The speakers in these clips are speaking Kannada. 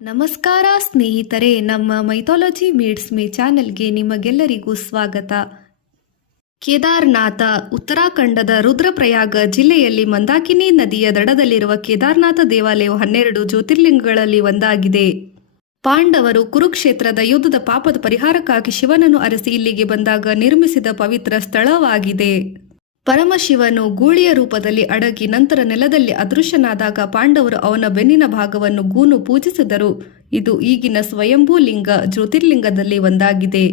ನಮಸ್ಕಾರ ಸ್ನೇಹಿತರೆ, ನಮ್ಮ ಮೈಥಾಲಜಿ ಮೀಟ್ಸ್ ಮೀ ಚಾನೆಲ್ಗೆ ನಿಮಗೆಲ್ಲರಿಗೂ ಸ್ವಾಗತ. ಕೇದಾರನಾಥ ಉತ್ತರಾಖಂಡದ ರುದ್ರಪ್ರಯಾಗ ಜಿಲ್ಲೆಯಲ್ಲಿ ಮಂದಾಕಿನಿ ನದಿಯ ದಡದಲ್ಲಿರುವ ಕೇದಾರನಾಥ ದೇವಾಲಯವು 12 ಜ್ಯೋತಿರ್ಲಿಂಗಗಳಲ್ಲಿ ಒಂದಾಗಿದೆ. ಪಾಂಡವರು ಕುರುಕ್ಷೇತ್ರದ ಯುದ್ಧದ ಪಾಪದ ಪರಿಹಾರಕ್ಕಾಗಿ ಶಿವನನ್ನು ಅರಸಿ ಇಲ್ಲಿಗೆ ಬಂದಾಗ ನಿರ್ಮಿಸಿದ ಪವಿತ್ರ ಸ್ಥಳವಾಗಿದೆ. ಪರಮಶಿವನು ಗೂಳಿಯ ರೂಪದಲ್ಲಿ ಅಡಗಿ ನಂತರ ನೆಲದಲ್ಲಿ ಅದೃಶ್ಯನಾದಾಗ ಪಾಂಡವರು ಅವನ ಬೆನ್ನಿನ ಭಾಗವನ್ನು ಗೂನು ಪೂಜಿಸಿದರು. ಇದು ಈಗಿನ ಸ್ವಯಂಭೂ ಲಿಂಗ ಜ್ಯೋತಿರ್ಲಿಂಗದಲ್ಲಿ ಒಂದಾಗಿದೆ.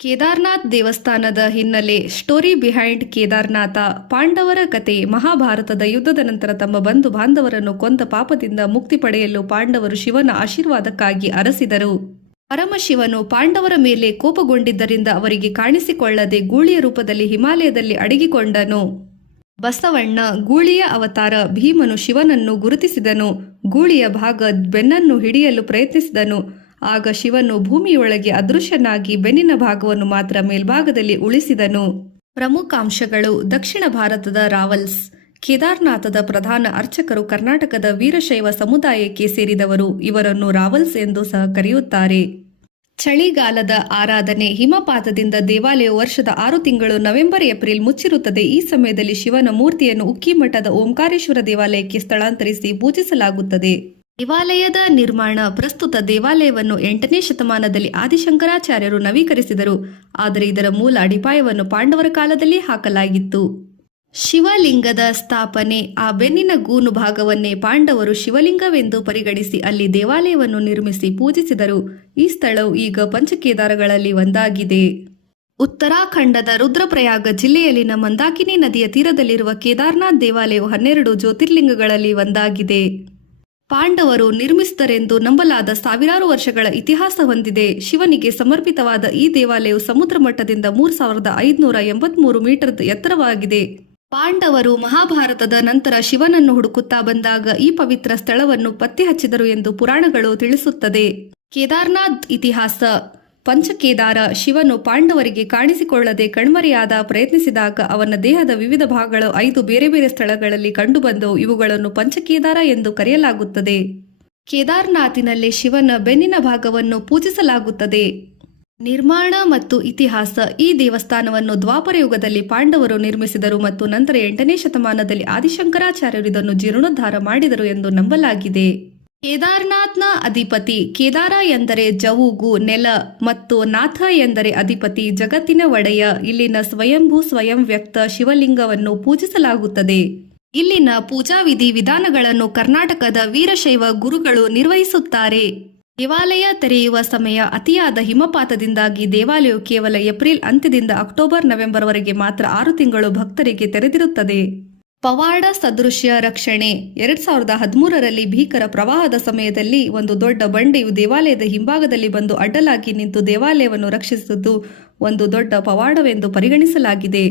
ಕೇದಾರನಾಥ್ ದೇವಸ್ಥಾನದ ಹಿನ್ನೆಲೆ ಸ್ಟೋರಿ ಬಿಹೈಂಡ್ ಕೇದಾರನಾಥ. ಪಾಂಡವರ ಕತೆ. ಮಹಾಭಾರತದ ಯುದ್ಧದ ನಂತರ ತಮ್ಮ ಬಂಧು ಬಾಂಧವರನ್ನು ಕೊಂದ ಪಾಪದಿಂದ ಮುಕ್ತಿ ಪಡೆಯಲು ಪಾಂಡವರು ಶಿವನ ಆಶೀರ್ವಾದಕ್ಕಾಗಿ ಅರಸಿದರು. ಪರಮಶಿವನು ಪಾಂಡವರ ಮೇಲೆ ಕೋಪಗೊಂಡಿದ್ದರಿಂದ ಅವರಿಗೆ ಕಾಣಿಸಿಕೊಳ್ಳದೆ ಗೂಳಿಯ ರೂಪದಲ್ಲಿ ಹಿಮಾಲಯದಲ್ಲಿ ಅಡಗಿಕೊಂಡನು. ಬಸವಣ್ಣ ಗೂಳಿಯ ಅವತಾರ. ಭೀಮನು ಶಿವನನ್ನು ಗುರುತಿಸಿದನು. ಗೂಳಿಯ ಭಾಗ ಬೆನ್ನನ್ನು ಹಿಡಿಯಲು ಪ್ರಯತ್ನಿಸಿದನು. ಆಗ ಶಿವನು ಭೂಮಿಯೊಳಗೆ ಅದೃಶ್ಯನಾಗಿ ಬೆನ್ನಿನ ಭಾಗವನ್ನು ಮಾತ್ರ ಮೇಲ್ಭಾಗದಲ್ಲಿ ಉಳಿಸಿದನು. ಪ್ರಮುಖ ಅಂಶಗಳು. ದಕ್ಷಿಣ ಭಾರತದ ರಾವಲ್ಸ್. ಕೇದಾರನಾಥದ ಪ್ರಧಾನ ಅರ್ಚಕರು ಕರ್ನಾಟಕದ ವೀರಶೈವ ಸಮುದಾಯಕ್ಕೆ ಸೇರಿದವರು. ಇವರನ್ನು ರಾವಲ್ಸ್ ಎಂದು ಸಹ ಕರೆಯುತ್ತಾರೆ. ಚಳಿಗಾಲದ ಆರಾಧನೆ. ಹಿಮಪಾತದಿಂದ ದೇವಾಲಯವು ವರ್ಷದ 6 ತಿಂಗಳು ನವೆಂಬರ್ ಏಪ್ರಿಲ್ ಮುಚ್ಚಿರುತ್ತದೆ. ಈ ಸಮಯದಲ್ಲಿ ಶಿವನ ಮೂರ್ತಿಯನ್ನು ಉಕ್ಕಿಮಠದ ಓಂಕಾರೇಶ್ವರ ದೇವಾಲಯಕ್ಕೆ ಸ್ಥಳಾಂತರಿಸಿ ಪೂಜಿಸಲಾಗುತ್ತದೆ. ದೇವಾಲಯದ ನಿರ್ಮಾಣ. ಪ್ರಸ್ತುತ ದೇವಾಲಯವನ್ನು 8ನೇ ಶತಮಾನದಲ್ಲಿ ಆದಿಶಂಕರಾಚಾರ್ಯರು ನವೀಕರಿಸಿದರು. ಆದರೆ ಇದರ ಮೂಲ ಅಡಿಪಾಯವನ್ನು ಪಾಂಡವರ ಕಾಲದಲ್ಲಿ ಹಾಕಲಾಗಿತ್ತು. ಶಿವಲಿಂಗದ ಸ್ಥಾಪನೆ. ಆ ಬೆನ್ನಿನ ಗೂನು ಭಾಗವನ್ನೇ ಪಾಂಡವರು ಶಿವಲಿಂಗವೆಂದು ಪರಿಗಣಿಸಿ ಅಲ್ಲಿ ದೇವಾಲಯವನ್ನು ನಿರ್ಮಿಸಿ ಪೂಜಿಸಿದರು. ಈ ಸ್ಥಳವು ಈಗ ಪಂಚಕೇದಾರಗಳಲ್ಲಿ ಒಂದಾಗಿದೆ. ಉತ್ತರಾಖಂಡದ ರುದ್ರಪ್ರಯಾಗ ಜಿಲ್ಲೆಯಲ್ಲಿನ ಮಂದಾಕಿನಿ ನದಿಯ ತೀರದಲ್ಲಿರುವ ಕೇದಾರನಾಥ್ ದೇವಾಲಯವು 12 ಜ್ಯೋತಿರ್ಲಿಂಗಗಳಲ್ಲಿ ಒಂದಾಗಿದೆ. ಪಾಂಡವರು ನಿರ್ಮಿಸಿದರೆಂದು ನಂಬಲಾದ ಸಾವಿರಾರು ವರ್ಷಗಳ ಇತಿಹಾಸ ಹೊಂದಿದೆ. ಶಿವನಿಗೆ ಸಮರ್ಪಿತವಾದ ಈ ದೇವಾಲಯವು ಸಮುದ್ರ ಮಟ್ಟದಿಂದ 3583 ಮೀಟರ್ ಎತ್ತರವಾಗಿದೆ. ಪಾಂಡವರು ಮಹಾಭಾರತದ ನಂತರ ಶಿವನನ್ನು ಹುಡುಕುತ್ತಾ ಬಂದಾಗ ಈ ಪವಿತ್ರ ಸ್ಥಳವನ್ನು ಪತ್ತೆ ಹಚ್ಚಿದರು ಎಂದು ಪುರಾಣಗಳು ತಿಳಿಸುತ್ತದೆ. ಕೇದಾರನಾಥ್ ಇತಿಹಾಸ. ಪಂಚಕೇದಾರ. ಶಿವನು ಪಾಂಡವರಿಗೆ ಕಾಣಿಸಿಕೊಳ್ಳದೆ ಕಣ್ಮರೆಯಾದ ಪ್ರಯತ್ನಿಸಿದಾಗ ಅವನ ದೇಹದ ವಿವಿಧ ಭಾಗಗಳು 5 ಬೇರೆ ಬೇರೆ ಸ್ಥಳಗಳಲ್ಲಿ ಕಂಡುಬಂದವು. ಇವುಗಳನ್ನು ಪಂಚಕೇದಾರ ಎಂದು ಕರೆಯಲಾಗುತ್ತದೆ. ಕೇದಾರನಾಥಿನಲ್ಲಿ ಶಿವನ ಬೆನ್ನಿನ ಭಾಗವನ್ನು ಪೂಜಿಸಲಾಗುತ್ತದೆ. ನಿರ್ಮಾಣ ಮತ್ತು ಇತಿಹಾಸ. ಈ ದೇವಸ್ಥಾನವನ್ನು ದ್ವಾಪರ ಯುಗದಲ್ಲಿ ಪಾಂಡವರು ನಿರ್ಮಿಸಿದರು ಮತ್ತು ನಂತರ 8ನೇ ಶತಮಾನದಲ್ಲಿ ಆದಿಶಂಕರಾಚಾರ್ಯರು ಇದನ್ನು ಜೀರ್ಣೋದ್ಧಾರ ಮಾಡಿದರು ಎಂದು ನಂಬಲಾಗಿದೆ. ಕೇದಾರನಾಥ್ನ ಅಧಿಪತಿ. ಕೇದಾರ ಎಂದರೆ ಜವುಗು, ನೆಲ, ಮತ್ತು ನಾಥ ಎಂದರೆ ಅಧಿಪತಿ, ಜಗತ್ತಿನ ಒಡೆಯ. ಇಲ್ಲಿನ ಸ್ವಯಂಭೂ ಸ್ವಯಂ ವ್ಯಕ್ತ ಶಿವಲಿಂಗವನ್ನು ಪೂಜಿಸಲಾಗುತ್ತದೆ. ಇಲ್ಲಿನ ಪೂಜಾ ವಿಧಾನಗಳನ್ನು ಕರ್ನಾಟಕದ ವೀರಶೈವ ಗುರುಗಳು ನಿರ್ವಹಿಸುತ್ತಾರೆ. ದೇವಾಲಯ ತೆರೆಯುವ ಸಮಯ. ಅತಿಯಾದ ಹಿಮಪಾತದಿಂದಾಗಿ ದೇವಾಲಯವು ಕೇವಲ ಏಪ್ರಿಲ್ ಅಂತ್ಯದಿಂದ ಅಕ್ಟೋಬರ್-ನವೆಂಬರ್ ವರೆಗೆ ಮಾತ್ರ 6 ತಿಂಗಳು ಭಕ್ತರಿಗೆ ತೆರೆದಿರುತ್ತದೆ. ಪವಾಡ ಸದೃಶ್ಯ ರಕ್ಷಣೆ. 2013ರಲ್ಲಿ ಭೀಕರ ಪ್ರವಾಹದ ಸಮಯದಲ್ಲಿ ಒಂದು ದೊಡ್ಡ ಬಂಡೆಯು ದೇವಾಲಯದ ಹಿಂಭಾಗದಲ್ಲಿ ಬಂದು ಅಡ್ಡಲಾಗಿ ನಿಂತು ದೇವಾಲಯವನ್ನು ರಕ್ಷಿಸಿದ್ದು ಒಂದು ದೊಡ್ಡ ಪವಾಡವೆಂದು ಪರಿಗಣಿಸಲಾಗಿದೆ.